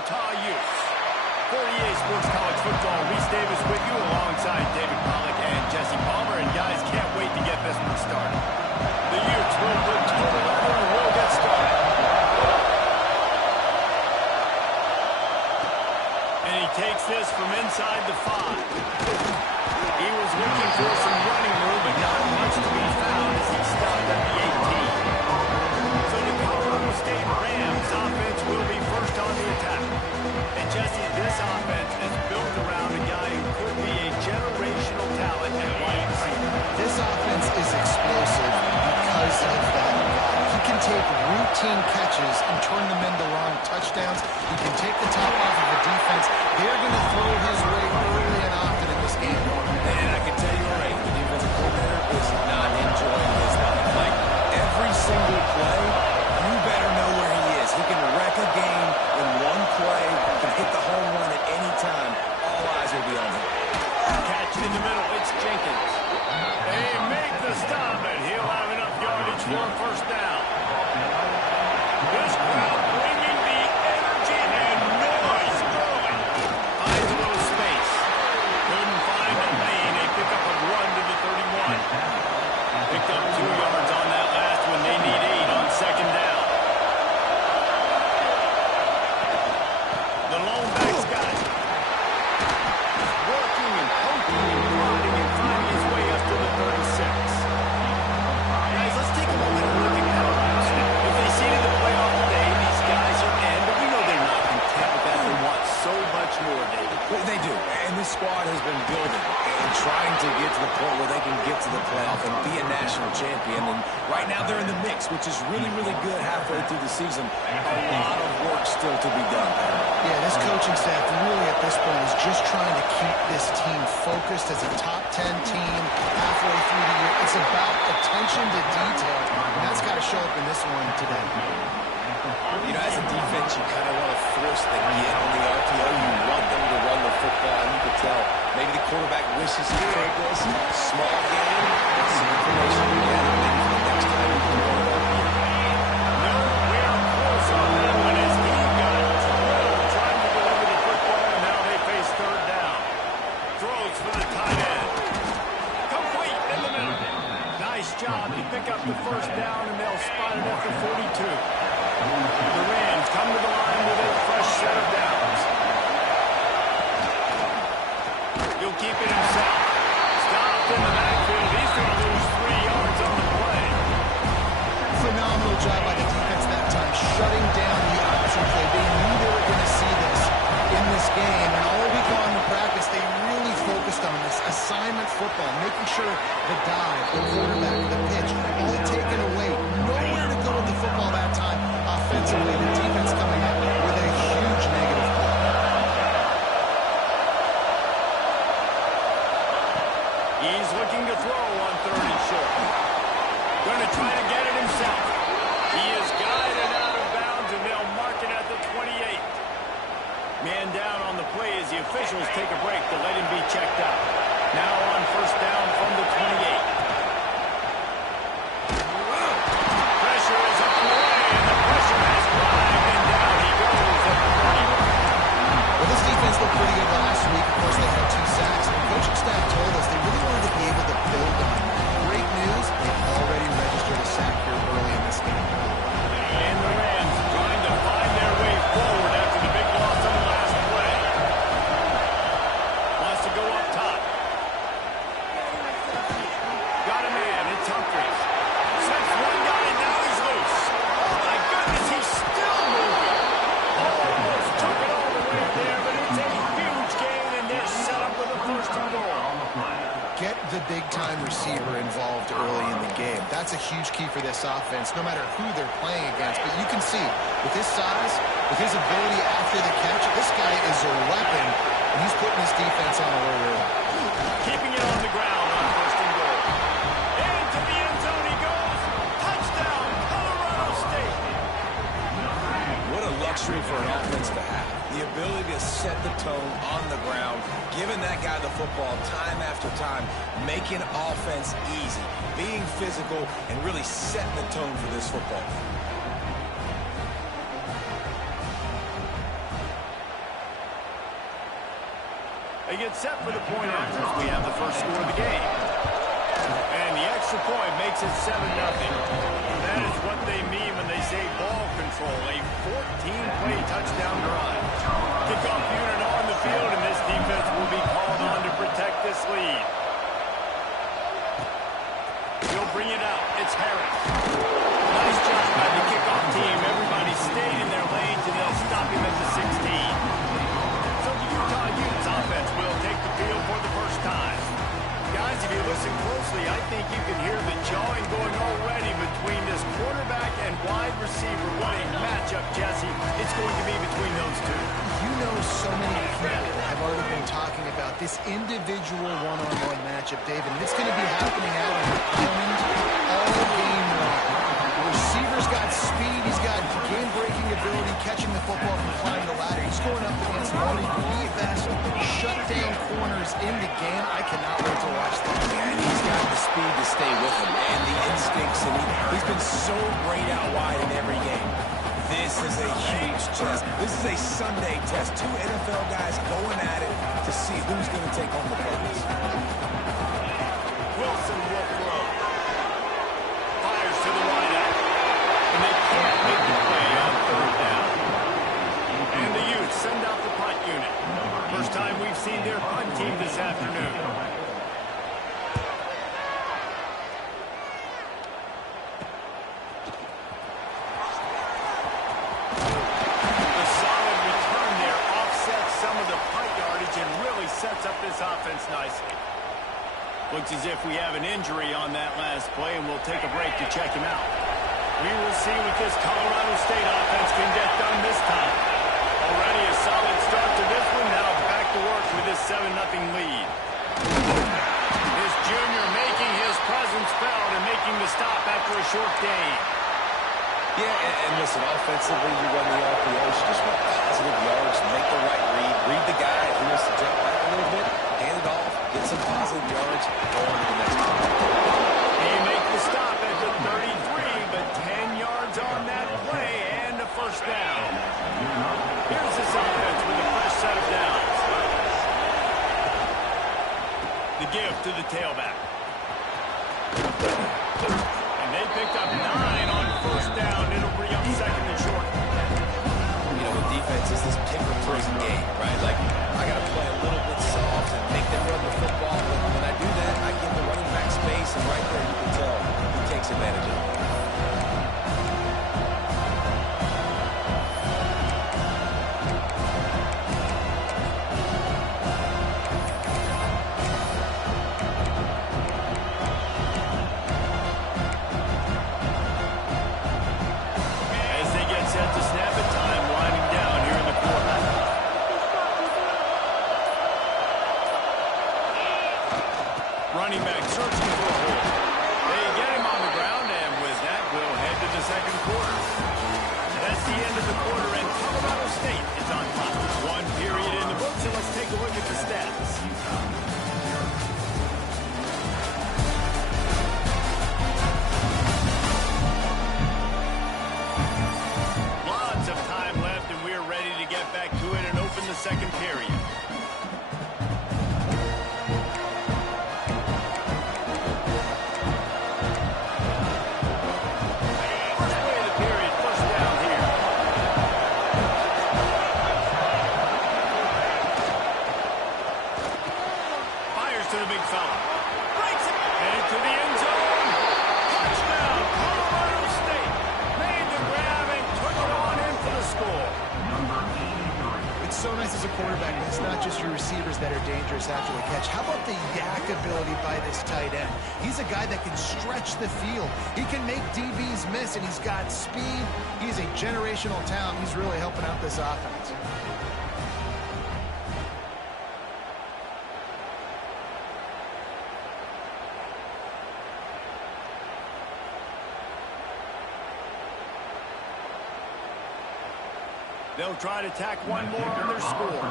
Utah Utes. 48 Sports College Football, Reese Davis with you alongside David Pollack and Jesse Palmer. And guys, can't wait to get this one started. The Utes will put two together and we'll get started. And he takes this from inside the 5. He was looking for some running room, but not much to be found as he stopped at the 18. So the Colorado State Rams offense will be first on the attack. And Jesse, this offense is built around a guy who could be a generational talent at wide receiver. This offense is explosive because of that guy. He can take routine catches and turn them into long touchdowns. He can take the top off of the defense. They're going to throw his way early and often in this game. And I can tell you already, the defensive coordinator is not enjoying his life. Like, every single play, you better know where he is. He can wreck a game in one play, can hit the home run at any time. All eyes will be on him. Catch in the middle, it's Jenkins. They make the stop, and he'll have enough yardage for a first down. This crowd bringing the energy and noise early. Finds a little space. Couldn't find a lane. They pick up a run to the 31. Picked up 2 yards on that last one. They need 8 on second down. The lone back's got it. Working and poking and prodding and finding his way up to the 36. Guys, let's take a moment and look at Colorado State. If they see the playoff today, these guys are in, but we know they're not content with that. They want so much more, David. Well, they do, and this squad has been building and trying to get to the point where they can get to the playoff and be a national champion. And right now they're in the mix, which is really, really good halfway through the season. A lot of work still to be done. Yeah, this coaching staff really at this point is just trying to keep this team focused as a top 10 team halfway through the year. It's about attention to detail, and that's got to show up in this one today. You know, as a defense, you kind of want to force the get on the RPO. You want them to run the football, and you can tell maybe the quarterback wishes he could this. Small game, some information you get, and maybe for the next time you can go to RPO. Nowhere close on that one as he got drilled trying to deliver the football, and now they face third down. Throws for the tight end. Complete in the middle. Nice job to pick up the first down, and they'll spot it at the 42. The Rams come to the line with a fresh set of downs. He'll keep it himself. Stopped in the backfield. He's going to lose 3 yards on the play. Phenomenal job by the defense that time, shutting down the option play. They knew they were going to see this in this game, and all week long in practice, they really focused on this assignment football, making sure the dive, the quarterback, the pitch, all taken away. Nowhere to go with the football that time. Offensively, the defense coming up with a huge negative play. He's looking to throw on 3rd and short. Going to try to get it himself. He is guided out of bounds, and they'll mark it at the 28. Man down on the play as the officials take a break to let him be checked out. Now on first down from the 28. Pressure is on the way, and the pressure has arrived, and down he goes at the 31. Well, this defense looked pretty good last week. Of course, they had 2 sacks. The coaching staff told us they really wanted to be able to build on it. Great news, they've already registered a sack here early in this game. And the Rams trying to find their way forward after the big loss on the last play. Wants to go up top. Got a man, it's Humphries. Sets one guy, and now he's loose. Oh, my goodness, he's still moving. Almost took it all the way there, but it's a huge gain, and they're set up with a first and goal. Get the big-time receiver involved early in the game. That's a huge key for this offense, no matter who they're playing against. But you can see, with his size, with his ability after the catch, this guy is a weapon, and he's putting his defense on alert early. Keeping it on the ground on first and goal. Into the end zone he goes. Touchdown, Colorado State. What a luxury for an offense to have. The ability to set the tone on the ground, giving that guy the football time after time, making offense easy, being physical, and really setting the tone for this football. They get set for the point after as we have the first score of the game. And the extra point makes it 7-0. That is what they mean when they say ball control, a 14-play touchdown drive. Kickoff unit on the field, and this defense will be called on to protect this lead. He'll bring it out. It's Harris. Nice job by the kickoff team. Everybody stayed in their lanes, and they'll stop him at the 16. So the Utah Utes offense will take the field for the first time. Guys, if you listen closely, I think you can hear the jawing going already between this quarterback and wide receiver. What a matchup, Jesse. It's going to be between those two. You know, so many people have already been talking about this individual one-on-one matchup, David. And it's going to be happening out on the diamond all game long. The receiver's got speed. He's got game-breaking ability, catching the football from climbing the ladder. He's going up against one of the best shutdown corners in the game. I cannot wait to watch that. Yeah, and he's got the speed to stay with him and the instincts, and he's been so great out wide in every game. This is a huge test. This is a Sunday test. Two NFL guys going at it to see who's going to take home the points. Wilson will throw. Fires to the wideout. And they can't make the play on third down. And the Utes send out the punt unit. First time we've seen their punt team this afternoon. The solid return there offsets some of the punt yardage and really sets up this offense nicely. Looks as if we have an injury on that last play, and we'll take a break to check him out. We will see what this Colorado State offense can get done this time. Already a solid start to this one. Now back to work with this 7-0 lead. This junior making his presence felt and making the stop after a short gain. Yeah, and listen, offensively, you run the RPOs. You just want positive yards, make the right read the guy. If he wants to drop back a little bit, hand it off, get some positive yards, go on to the next one. They make the stop at the 33, but 10 yards on that play and a first down. Here's this offense with a fresh set of downs. The give to the tailback. And they picked up 9 on first down. It'll bring up second and short. You know, with defense, it's this kick-return game, right? Like, I got to play a little bit soft and make them run the football. But when I do that, I give the running back space, and right there you can tell he takes advantage of it. Running back searching for a hole. They get him on the ground, and with that, we'll head to the second quarter. That's the end of the quarter, and Colorado State is on top. One period in the books, and let's take a look at the stats. Lots of time left, and we're ready to get back to it and open the second period. Quarterback, it's not just your receivers that are dangerous after the catch. How about the yak ability by this tight end? He's a guy that can stretch the field. He can make DBs miss, and he's got speed. He's a generational talent. He's really helping out this offense. They'll try to tack one more on their score.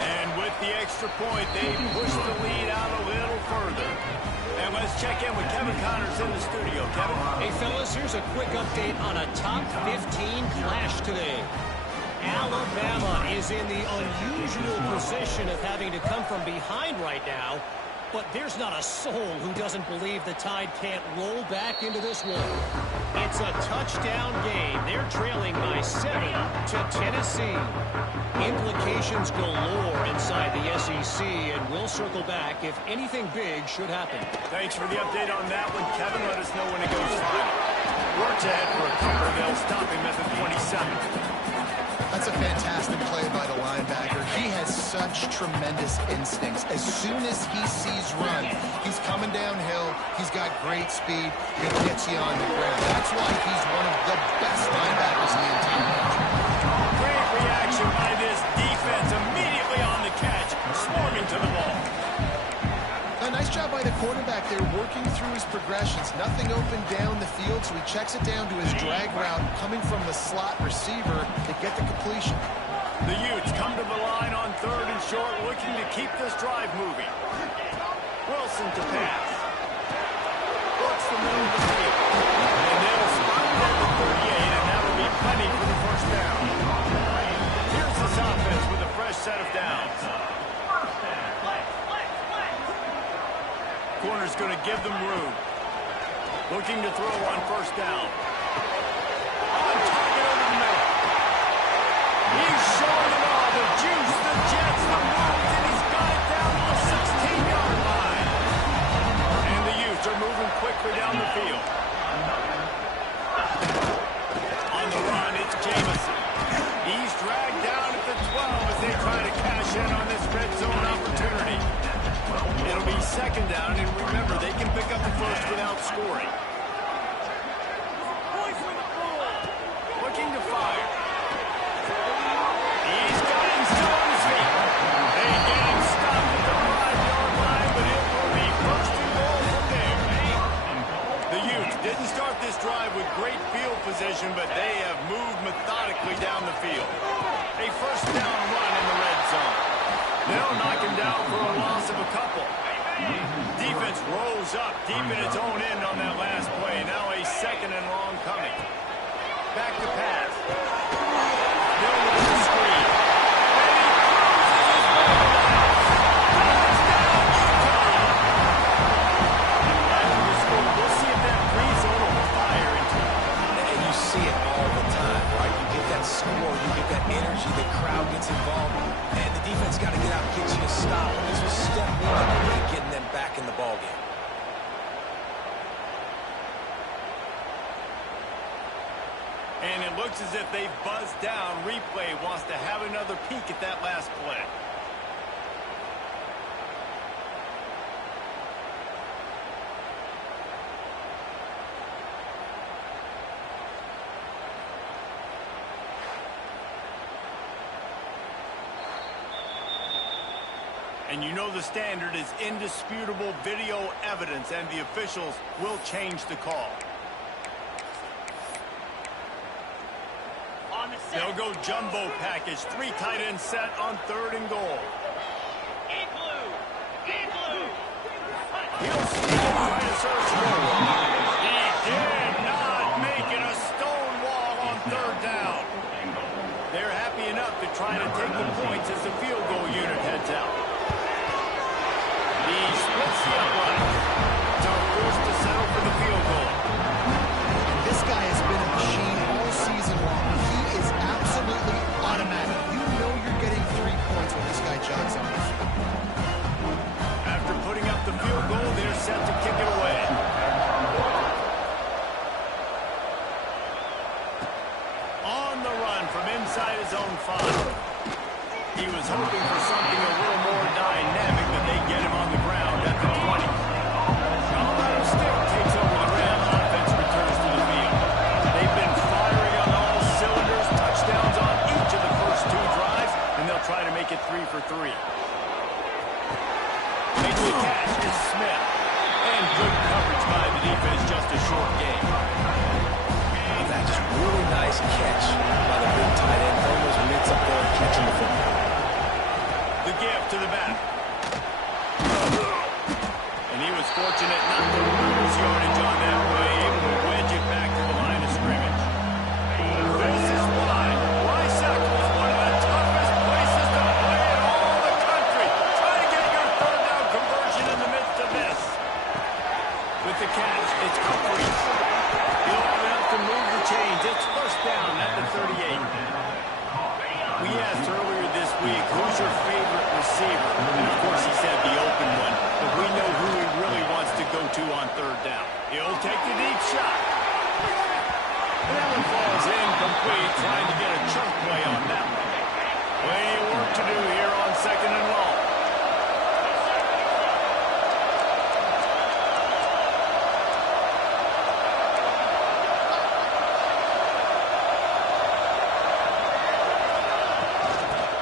And with the extra point. They push the lead out a little further. And let's check in with Kevin Connors in the studio. Kevin? Hey, fellas, here's a quick update on a top 15 clash today. Alabama is in the unusual position of having to come from behind right now, but there's not a soul who doesn't believe the Tide can't roll back into this one. It's a touchdown game. They're trailing by 7 to Tennessee. Implications galore inside the SEC, and we'll circle back if anything big should happen. Thanks for the update on that one, Kevin. Let us know when it goes final. Works ahead for a cover. They'll stop him at the 27. That's a fantastic play by the linebacker. He has such tremendous instincts. As soon as he sees run, he's coming downhill. He's got great speed. He gets you on the ground. That's why he's one of the best linebackers in the entire country. Great reaction by this defense. Immediately on the catch, swarming to the ball. A nice job by the quarterback there, working through his progressions. Nothing open down the field, so he checks it down to his drag route, coming from the slot receiver to get the completion. The Utes come to the line on 3rd and short, looking to keep this drive moving. Wilson to pass. Works the middle of the field. And they'll spot it at the 38, and that'll be plenty for the first down. Here's this offense with a fresh set of downs. Corner's going to give them room. Looking to throw on 1st down. On target over the middle. He's showing them all the juice, the jets, the moves, and he's got it down to the 16-yard line. And the Utes are moving quickly down the field. On the run, it's Jamison. He's dragged down at the 12 as they try to cash in on this red zone opportunity. It'll be 2nd down, and remember, they can pick up the first without scoring. Looking to fire. He's got him still on his feet. They get him stopped at the 5-yard line, but it will be 1st and goal from there. The Utes didn't start this drive with great field position, but they have moved methodically down the field. A 1st down run in the red zone. They'll knock him down for a loss of a couple. Defense rolls up deep in its own end on that last play. Now a 2nd and long coming. Back to pass. They'll run the screen. And he closes his way. Touchdown, Utah! We'll see if that free zone will fire into it. And you see it all the time, right? You get that score, you get that energy, the crowd gets involved, and the defense got to get out and get you a stop. This was step 1 to getting them back in the ballgame. And it looks as if they've buzzed down. Replay wants to have another peek at that last play. And you know the standard is indisputable video evidence, and the officials will change the call. They'll go jumbo package. 3 tight end set on 3rd and goal. He'll sneak and try to search forward. He did not make it a stone wall on 3rd down. They're happy enough to try to take the points as the field goal unit heads out. He splits the upright. So forced to settle for the field goal. This guy has been a machine all season long. He is absolutely automatic. You know you're getting 3 points when this guy jogs on the field. After putting up the field goal, they're set to kick it away. On the run from inside his own 5. He was hoping for something a little more dynamic, but they get him on the ground at the 20. Colorado State takes over the Ram offense, returns to the field. They've been firing on all cylinders, touchdowns on each of the first 2 drives, and they'll try to make it 3 for 3. Makes the catch is Smith. And good coverage by the defense, just a short game. That's just really nice catch by the big tight end. Throwing those mitts up there and catching the football. The give to the Who's your favorite receiver? And, of course, he said the open one, but we know who he really wants to go to on third down. He'll take the deep shot. That one falls incomplete, trying to get a chunk play on that one. Plenty of work to do here on second and long.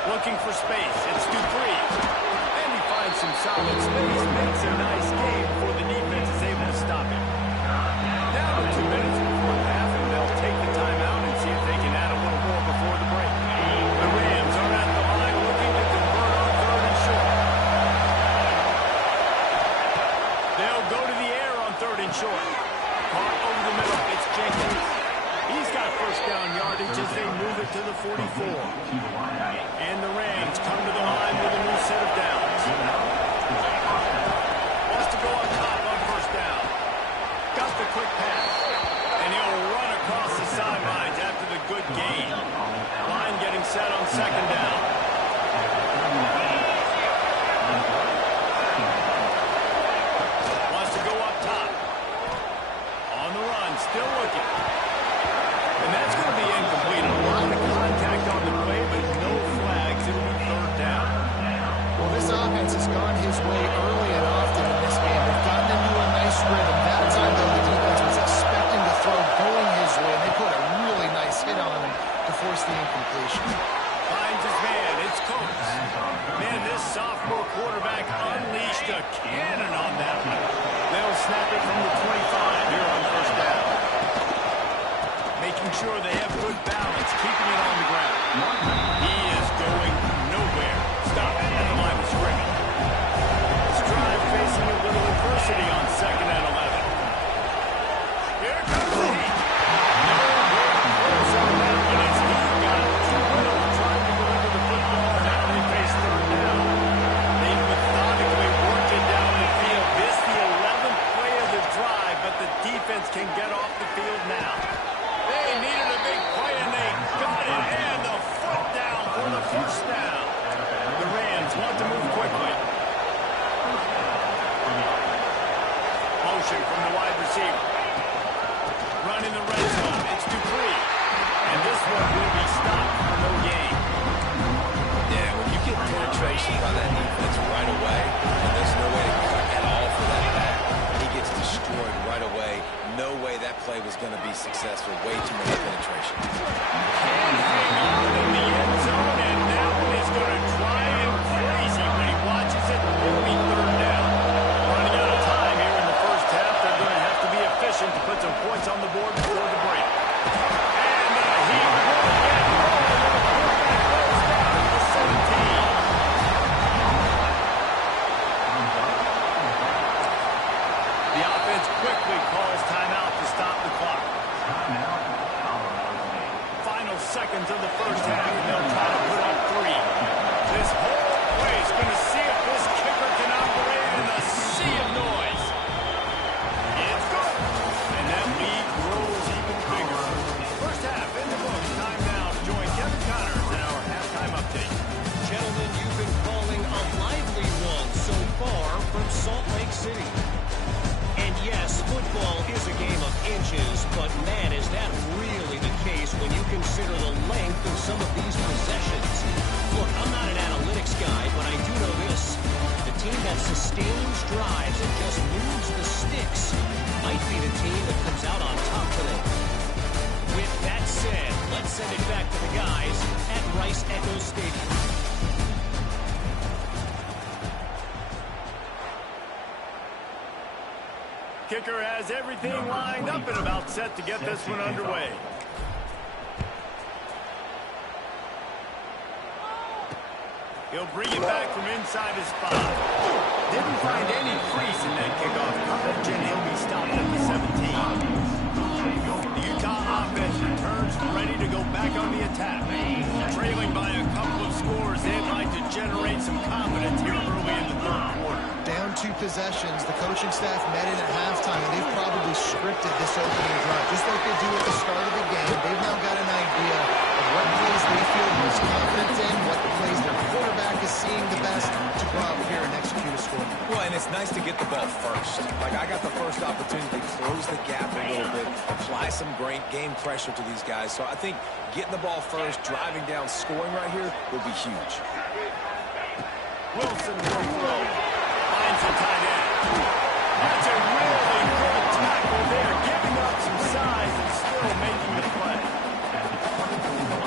Looking for space. It's Dupree. And he finds some solid space. Makes a nice game before the defense is able to stop him. Down to 2 minutes before the half, and they'll take the timeout and see if they can add a little more before the break. The Rams are at the line looking to convert on third and short. They'll go to the air on third and short. Caught over the middle. It's Jenkins. He's got first down yardage as they move it to the 44. And the Rams come to the line with a new set of downs. Wants to go on top on first down. Got the quick pass. And he'll run across the sidelines after the good gain. Line getting set on second down. Wants to go up top. On the run, still looking. And that's going to be incomplete. A lot of contact on the play, but no flags. It'll be third down. Well, this offense has gone his way early and often in this game. They've gotten into a nice rhythm. That time, though, the defense was expecting the throw going his way, and they put a really nice hit on him to force the incompletion. Finds his man. It's Coates. Man, this sophomore quarterback unleashed a cannon on that one. They'll snap it from the 25 here on first down. Making sure they have good balance, keeping it on the ground. He is going nowhere. Stop at the line of scrimmage. This drive facing a little adversity on second and 11. Here comes the heat. No good close on that one as he got too little trying to deliver the football. Now they face third down. They methodically worked it down the field. This the 11th play of the drive, but the defense can get off the field now. They needed a big play, and they got it. And the foot down for the first down. The Rams want to move quickly. Motion from the wide receiver. Running the red zone. It's Dupree. And this one will be stopped for no gain. Yeah, when you get penetration by that defense right away, and there's no way to cut at all for that back, he gets destroyed right away. No way that play was going to be successful. Way too much penetration. Can't hang on in the end zone, and that one is going to drive him crazy when he watches it. It'll be third down. Running out of time here in the first half. They're going to have to be efficient to put some points on the board before the break. And he will get rolling. The quarterback goes down to the 17. The offense quickly calls timeout to stop the clock. Final seconds of the first half, and they'll try to put up 3. This whole place going to see if this kicker can operate in a sea of noise. It's good. And that lead grows even bigger. First half in the books. Time now to join Kevin Connors in our halftime update. Gentlemen, you've been calling a lively one so far from Salt Lake City. And yes, football is a game of inches, but man, is that really the case when you consider the length of some of these possessions. Look, I'm not an analytics guy, but I do know this. The team that sustains drives and just moves the sticks might be the team that comes out on top today. With that said, let's send it back to the guys at Rice Eccles Stadium. Kicker has everything lined up and about set to get this one underway. He'll bring it back from inside his spot. Didn't find any crease in that kickoff coverage, and he'll be stopped at the 17. The Utah offense returns ready to go back on the attack. Trailing by a couple of scores, they'd like to generate some confidence here early in the third quarter. Down 2 possessions, the coaching staff met in at halftime, and they've probably scripted this opening drive. Just like they do at the start of the game, they've now got an idea of what plays they feel most confident in, what plays their quarterback is first. Like, I got the first opportunity to close the gap a little bit, apply some great game pressure to these guys. So I think getting the ball first, driving down, scoring right here will be huge. Wilson will throw. Finds a tight end. That's a really good tackle there, giving up some size and still making the play.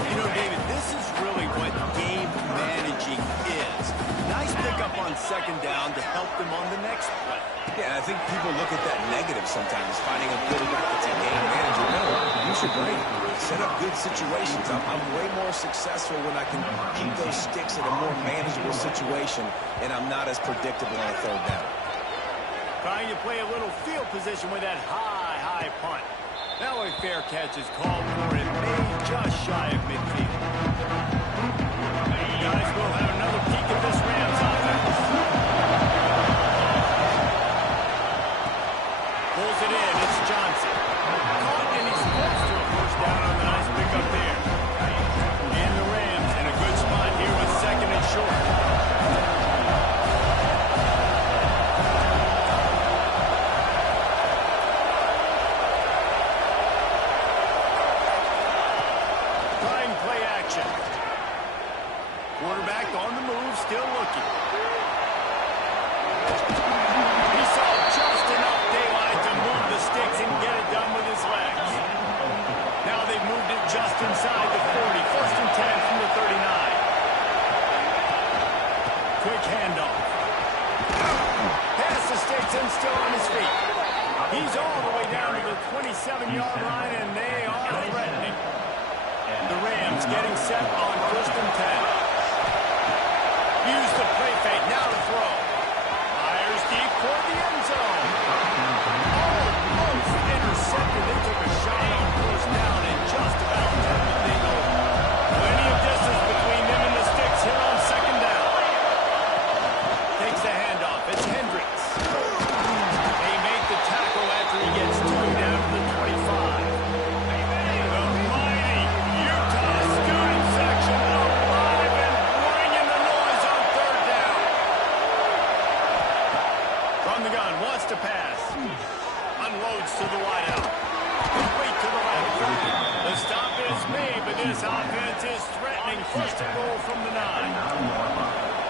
You know, David, this is really what game managing is. Nice pickup on second down to help them on the next play. Yeah, I think people look at that negative sometimes, finding a quarterback that's a game manager. No, you should set up good situations. I'm way more successful when I can keep those sticks in a more manageable situation, and I'm not as predictable on a third down. Trying to play a little field position with that high punt. Now a fair catch is called for and made just shy of midfield. Guys, we'll have another peek at this Rams offense. Pulls it in. It's Johnson. Caught, and he's close to a first down on the nice pickup there. And the Rams in a good spot here with second and short. Trying play action. Quarterback on the move, still looking. He saw just enough daylight to move the sticks and get it done with his legs. Now they've moved it just inside the 40. First and 10 from the 39. Quick handoff. Pass the sticks and still on his feet. He's all the way down to the 27-yard line, and they are threatening. The Rams getting set on first and 10. Use the play fake, now to throw. Fires deep for the end zone. Almost intercepted. They took a shot on first down and just about turned the thing over. Plenty of distance between them and the sticks here on second down. Takes the handoff. It's Hendricks. They make the tackle after he gets two down to the 25. The mighty Utah student section alive and bringing the noise on third down. From the gun, wants to pass. Unloads to the wideout. Wait to the left. The stop is made, but this offense is threatening. First and goal from the 9.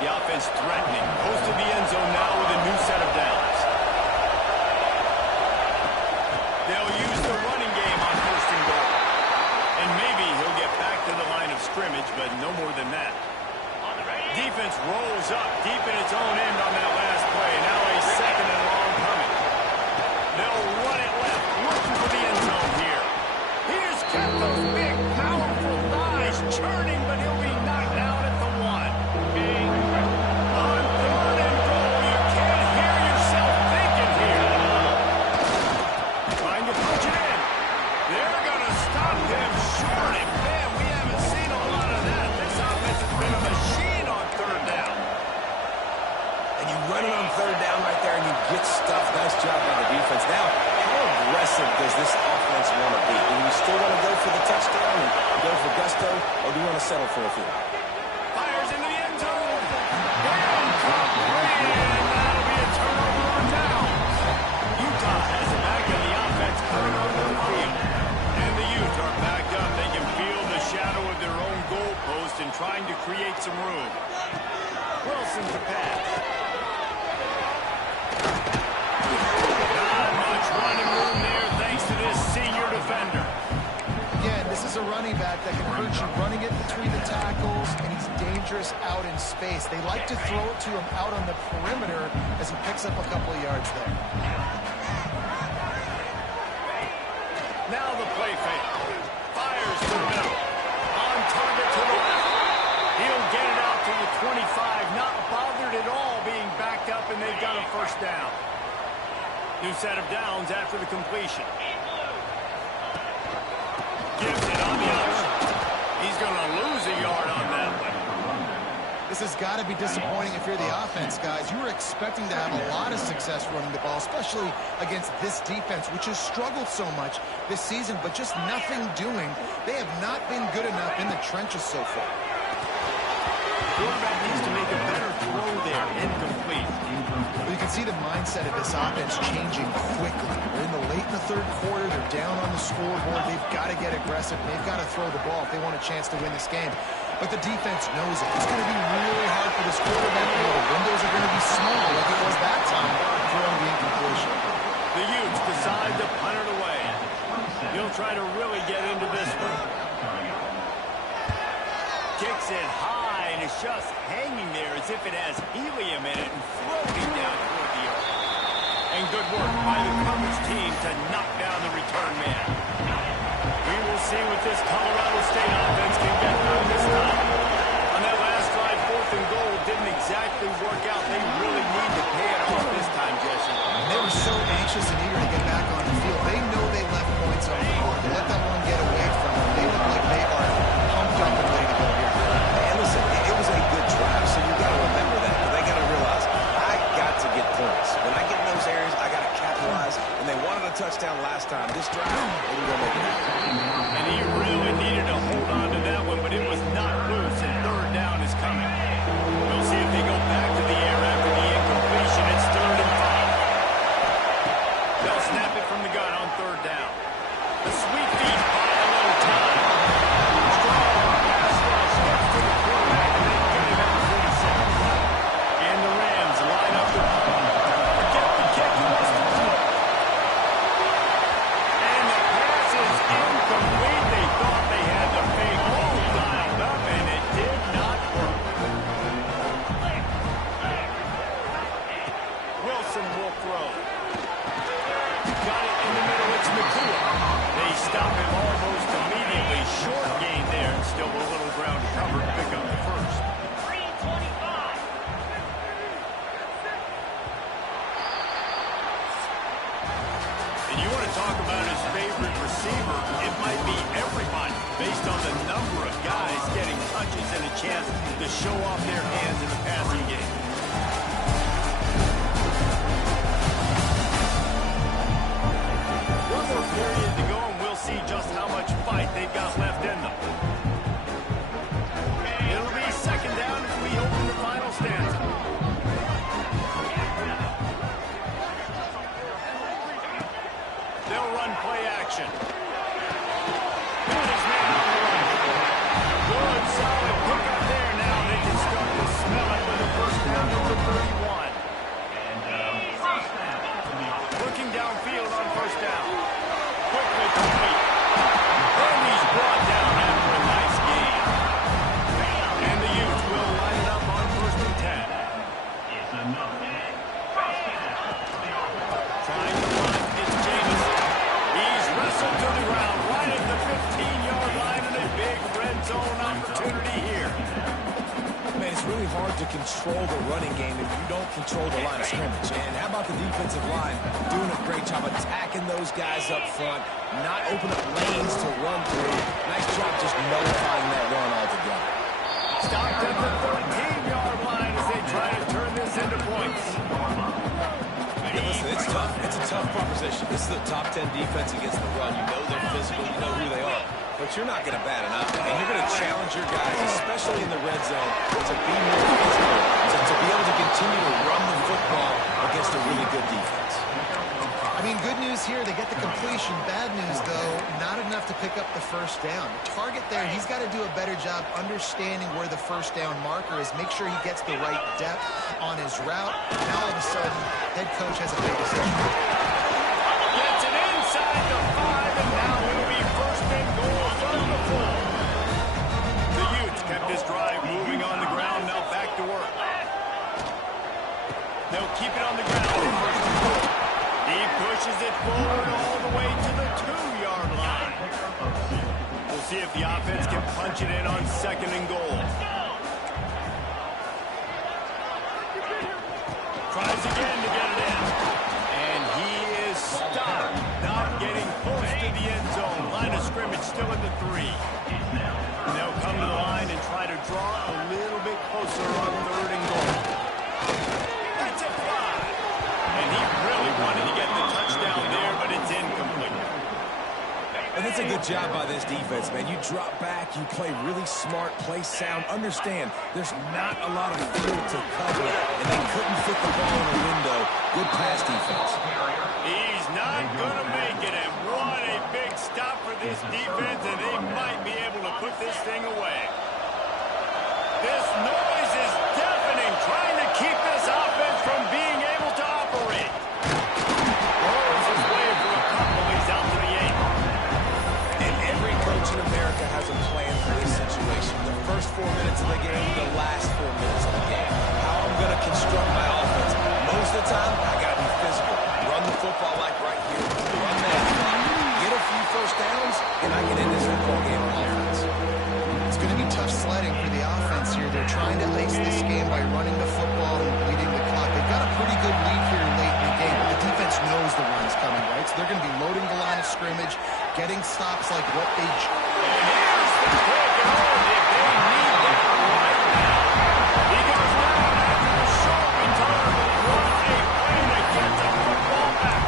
The offense threatening. Goes to the end zone now with a new set of downs. They'll use the running game on first and goal. And maybe he'll get back to the line of scrimmage, but no more than that. Defense rolls up deep in its own end on that last play. Now a second and long coming. They'll run it left, looking for the end zone here. He just kept those big, powerful thighs churning, but he'll be knocked out at the 1. On third and goal, you can't hear yourself thinking here. Trying to punch it in. They're going to stop him short. And man, we haven't seen a lot of that. This offense has been a machine on third down. And you run it on third down right there, and you get stuffed. Nice job by the defense. Now, how aggressive does this offense want to be? Do you still want to go for the touchdown and go for gusto, or do you want to settle for a field? Fires into the end zone. And that'll be a turnover on downs. Utah has it back, and the offense coming onto the field. And the Utes are backed up. They can feel the shadow of their own goalpost and trying to create some room. Wilson to pass. Not much running room there thanks to this senior defender. Again, this is a running back that can hurt you running it between the tackles, and he's dangerous out in space. They like to throw it to him out on the perimeter as he picks up a couple of yards there. Now the play fake. Fires to the middle. On target to the left. He'll get it out to the 25. Not bothered at all being backed up, and they've got a first down. New set of downs after the completion. Gives it on the option. He's going to lose a yard on that one. This has got to be disappointing if you're the offense, guys. You were expecting to have a lot of success running the ball, especially against this defense, which has struggled so much this season, but just nothing doing. They have not been good enough in the trenches so far. Quarterback needs to make a better throw there. Incomplete. Well, you can see the mindset of this offense changing quickly. They're late in the third quarter. They're down on the scoreboard. They've got to get aggressive. They've got to throw the ball if they want a chance to win this game. But the defense knows it. It's going to be really hard for this quarterback. The windows are going to be small like it was that time throwing the incompletion. The Utes decide to punt it away. He'll try to really get into this one. Kicks it high, and it's just hanging there as if it has helium in it and floating down toward the earth. And good work by the coverage team to knock down the return man. We will see what this Colorado State offense can get done this time. On that last drive, 4th and goal didn't exactly work out. They really need to pay it off this time, Jesse. They were so anxious and eager to get back on the field. They know they left points on the board. They let that one get away from them. They look like they are pumped up and ready to go here. And listen, it was a good drive, so you got to remember that. But they got to realize, I got to get points. When I get in those areas, I got to capitalize. And they wanted a touchdown last time. This drive, they were going to make it happen. And he really needed to hold on to that one, but it was not loose, and 3rd down is coming. We'll see if they go back to the air after the incompletion. It's 3rd and 5. They'll snap it from the gun on 3rd down. The sweep feed by a little time. Strong pass rush gets to the quarterback, and they get him at the 47. And the Rams line up to get the kick. He wants to throw. And the pass is incomplete. They thought they had the fake all dialed up, and it did not work. Wilson will throw. Got it in the middle. It's Nakua. They stop him almost immediately. Short gain there, and still a little ground to cover to pick up the first. And you want to talk about his favorite receiver, it might be everybody, based on the number of guys getting touches and a chance to show off their hands in the passing game. One more period to go, and we'll see just how much fight they've got left in them. It'll be 2nd down as we open the final stanza. They'll run play action. Got his man on the run. Good, solid pickup there. Now they can start to smell it with a 1st down to the 31. Looking downfield on 1st down. Quickly complete. And he's brought down after a nice gain. And the Utes will line it up on 1st and 10. Trying to run, it's Jameson. He's wrestled to the ground right at the 15-yard line, and a big red zone opportunity here. Man, it's really hard to control the running game if you don't control the line of scrimmage. And how about the defensive line doing a great job attacking those guys up front, not open up lanes to run through. Nice job just nullifying that run altogether. Stopped at the 13-yard line as they try to turn this into points. Listen, it's tough. It's a tough proposition. This is a top 10 defense against the run. You know they're physical. You know who they are. But you're not going to bat an eye. And you're going to challenge your guys, especially in the red zone, to be more physical, to be able to continue to run the football against a really good defense. I mean, good news here, they get the completion. Bad news, though, not enough to pick up the 1st down. The target there, he's got to do a better job understanding where the 1st down marker is, make sure he gets the right depth on his route. Now, all of a sudden, head coach has a big decision. Gets it inside the 5, and now it'll be 1st and goal from the 4. The Utes kept this drive moving on the ground, now back to work. They'll keep it on the ground. 1st and goal. He pushes it forward all the way to the 2-yard line. We'll see if the offense can punch it in on 2nd and goal. Tries again to get it in. And he is stopped, not getting close to the end zone. Line of scrimmage still at the 3. And they'll come to the line and try to draw a little bit closer on 3rd and goal. That's a fly. And he really wanted to get the touchdown there, but it's incomplete. And it's a good job by this defense, man. You drop back, you play really smart, play sound. Understand, there's not a lot of field to cover, and they couldn't fit the ball in a window. Good pass defense. He's not going to make it, and what a big stop for this defense, and they might be able to put this thing away. This noise is deafening, trying to keep this offense from being able to operate. Rolls his way for a couple. He's out to the 8. And every coach in America has a plan for this situation. The first 4 minutes of the game, the last 4 minutes of the game. How I'm going to construct my offense. Most of the time, I got to be physical. Run the football like right here. Run that clock. Get a few first downs, and I can end this football game on offense. It's going to be tough sledding for the offense here. They're trying to ice this game by running the football and bleeding the clock. They've got a pretty good lead here late in the game, but the defense knows the run's coming, right? So they're going to be loading the line of scrimmage, getting stops like what they... And here's the quick and hold if they need that right now. He goes down after a short return. What a play to get the football back.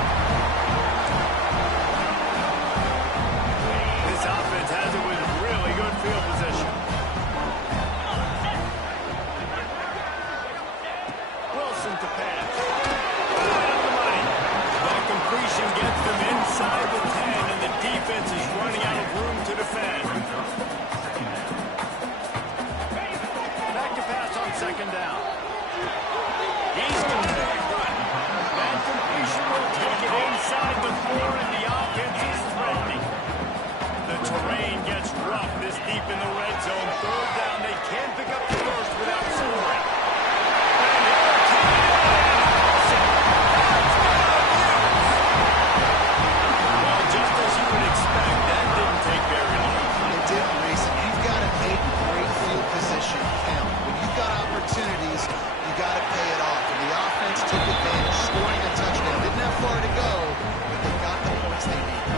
This offense has it with really good field position. Wilson to pass. Right on the money. That completion gets them inside the 10, and the defense is running out of room to defend. Back to pass on second down. He's got a big run. That completion will take it inside the 4, and the offense is threatening. The terrain gets rough this deep in the red zone. Third down, they can't pick up the first without scoring. And he'll take it in. That's good abuse. Well, just as you would expect, that didn't take very long. It didn't, Mason. You've got to make great field position count. When you've got opportunities, you got to pay it off. And the offense took advantage, scoring a touchdown. Didn't have far to go, but they got the points they needed.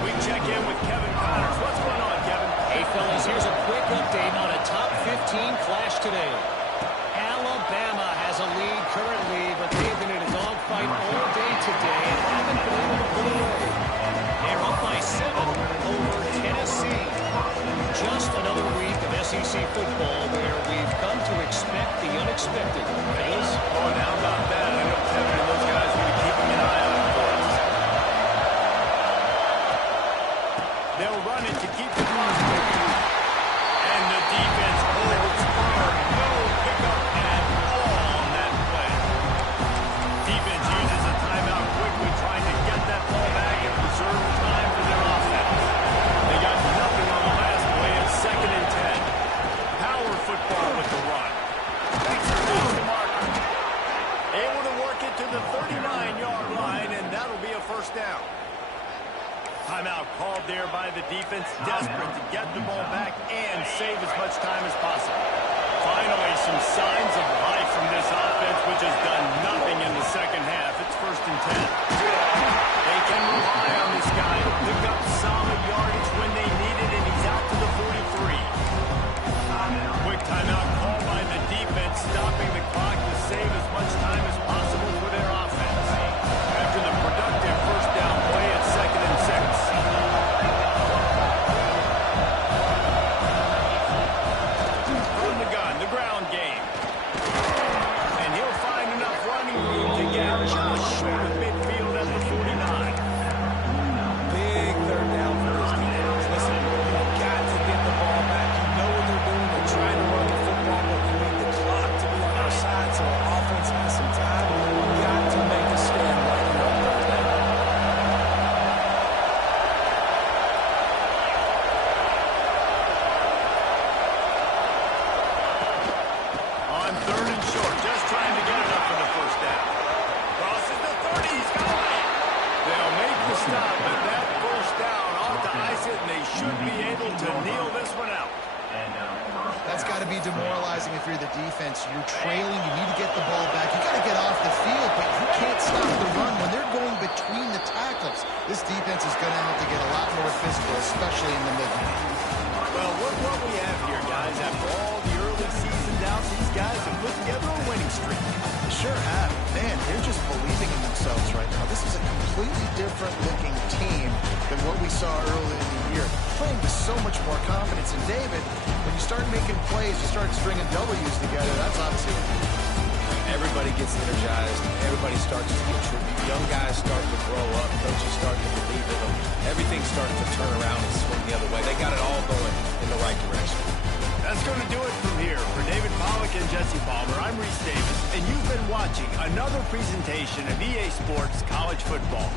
We check in with Kevin Connors. What's going on, Kevin? Hey, fellas, here's a quick update on a top 15 clash today. Alabama has a lead currently, but they've been in a dogfight all day today and haven't been able to pull it away. They're up by 7 over Tennessee. Just another week of SEC football where we've come to expect the unexpected. Fellas? Oh, and how about that? I know Kevin and those guys are going to keep an eye out for us. They'll run it to keep the clock moving. And the defense holds firm. No pickup at all on that play. Defense uses a timeout quickly, trying to get that ball back and preserve time for their offense. They got nothing on the last play. It's 2nd and 10. Power football with the run. Thanks for the marker. Able to work it to the 39-yard line, and that'll be a first down. Timeout called there by the defense, desperate to get the ball back and save as much time as possible. Finally, some signs of life from this offense, which has done nothing in the second half. It's 1st and 10. They can rely on this guy to pick up solid yardage when they need it, and he's out to the 43. Quick timeout called by the defense, stopping the clock to save as much time as possible for their offense. After the productive first down play, it's 2nd and 6. From the gun, the ground game. And he'll find enough running room to get just short of midfield at the 49. Big third down for this defense. Listen, you've got to get the ball back. You know what they're doing. They're trying to run the football, but you need the clock to be on our side so our offense has some time. You've got to make a stand right here on third down. On 3rd and short, just trying to get it up for the first down. Crosses the 30, he's got it. They'll make the stop, but that first down ought to ice it, and they should be able to kneel this one out. That's got to be demoralizing if you're the defense. You're trailing. You need to get the ball back. You got to get off the field, but you can't stop the run when they're going between the tackles. This defense is going to have to get a lot more physical, especially in the middle. Well, look what we have here, guys. After all the early season doubts, these guys have put together a winning streak. Sure have. Man, they're just believing in themselves right now. This is a completely different looking team than what we saw early in the year. Playing with so much more confidence. And David, when you start making plays, you start stringing W's together, that's obviously everybody gets energized. Everybody starts to contribute. Young guys start to grow up. Coaches start to believe in them. Everything starts to turn around and swing the other way. They got it all going in the right direction. That's going to do it from here. For David Pollack and Jesse Palmer, I'm Reese Davis, and you've been watching another presentation of EA Sports College Football.